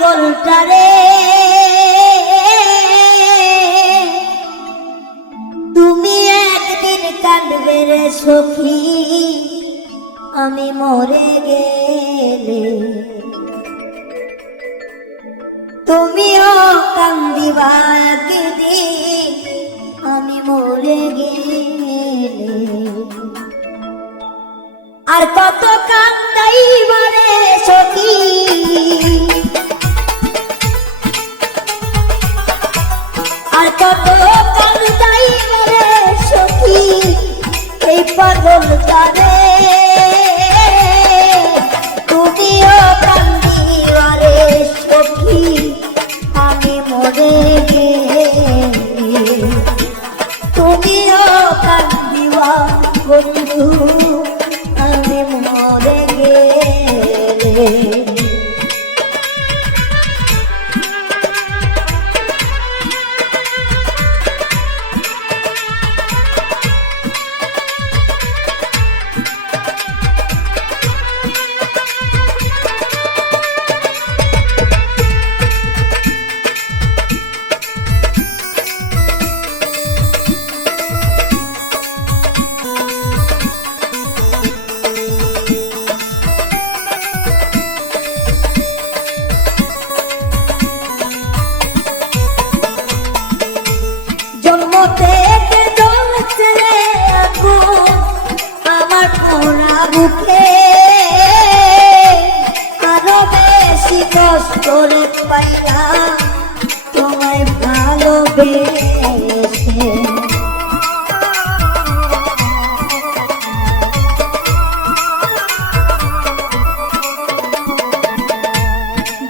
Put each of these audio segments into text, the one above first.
পাগলটারে তুমি একদিন কাঁদবে রে সখী আমি মরে গেলে তুমিও কান্দিবা একদিন আমি মরে গেলে আর কত কান্দাইবা রে সখী আর কত কান্দাইবা রে সখী এই পাগলটারে তুমিও কান্দিবা রে সখী আমি মরে গেলে তুমিও কান্দিবা বন্ধু আমি মরে গেলে আমার পোড়া বুকে আরো বেশি কষ্ট রে পাইলাম তোমায় ভালোবেসে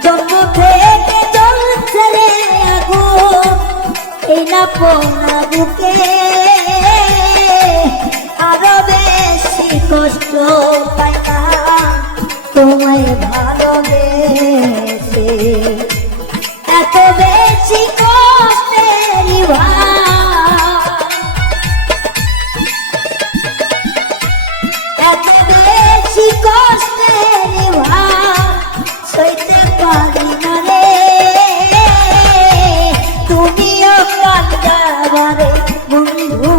জন্ম থেকে জ্বলছে রে আগুন এই না পোড়া বুকে আরো বেশি কষ্ট পাইলাম তোমায় ভালোবেসে এত বেশি কষ্টের এত বেশি কষ্টের সইতে পারি না রে তুমিও কাঁদবা রে বন্ধু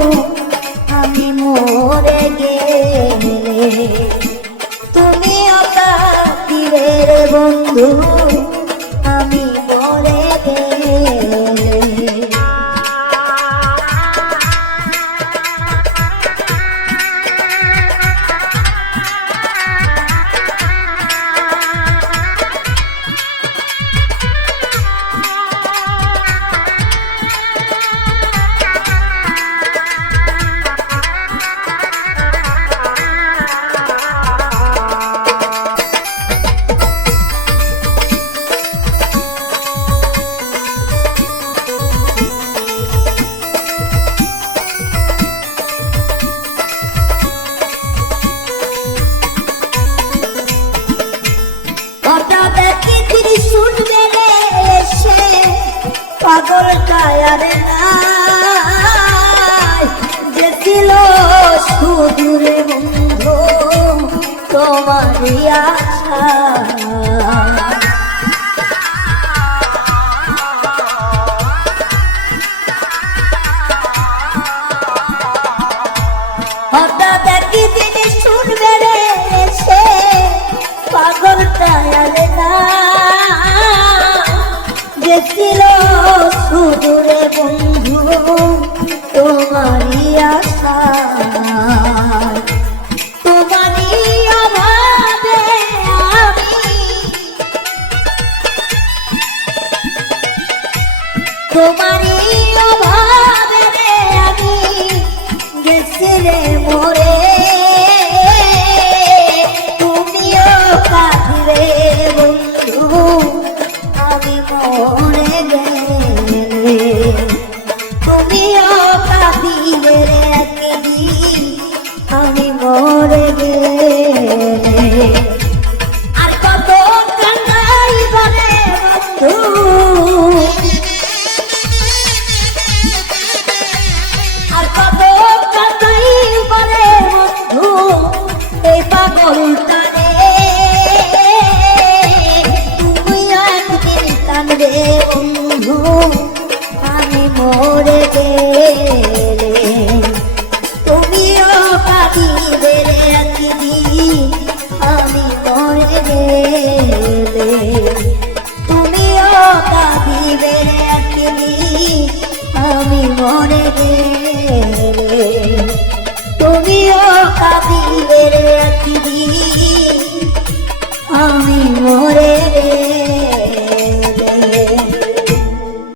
আমি মরে গেলে তুমিও কাঁদিবে রে বন্ধু আমি মরে গেলে শুনবে রে এসে পাগলটারে নাই যে ছিল সুদূরে বন্ধু তোমারই আশা হঠাৎ একই দিনে শুনবে রে এসে পাগলটারে নাই ছিল সুদূরে বন্ধু তোমারই আশা তোমারই অভাবে আমি তোমারই অভাবে আমি গেছি রে মরে তুমিও কাঁদবে বন্ধু আমি মরে গেলে তুমিও কাঁদিবে রে একদিন আমি মরে গেলে আর কত কান্দাইবা রে বন্ধু আর কত কান্দাইবা রে বন্ধু এই পাগলটারে তুমি একদিন রে বন্ধু আমি মরে গেলে তুমিও কাঁদিবে রে একদিন আমি মরে গেলে তুমিও কাঁদিবে রে একদিন আমি মরে গেলে তুমিও কাঁদিবে রে একদিন আমি মরে গেলে